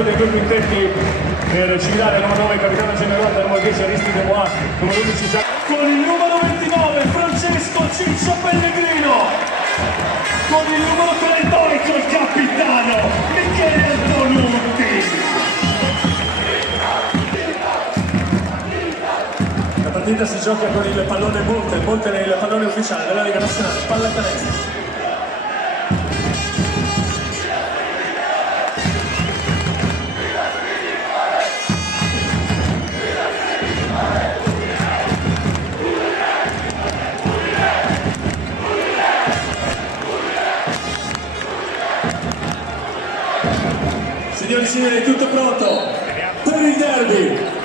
numero dei due quintetti per Civilale, numero 9 capitano generale, numero 10 Aristide Moa, numero 11 con il numero 29 Francesco Ciccio Pellegrino, con il numero 38 il capitano Michele Antonutti. La partita si gioca con il pallone Monte, il Monte è il pallone ufficiale della Lega Nazionale, palla canestro. Signori e signori, è tutto pronto per il derby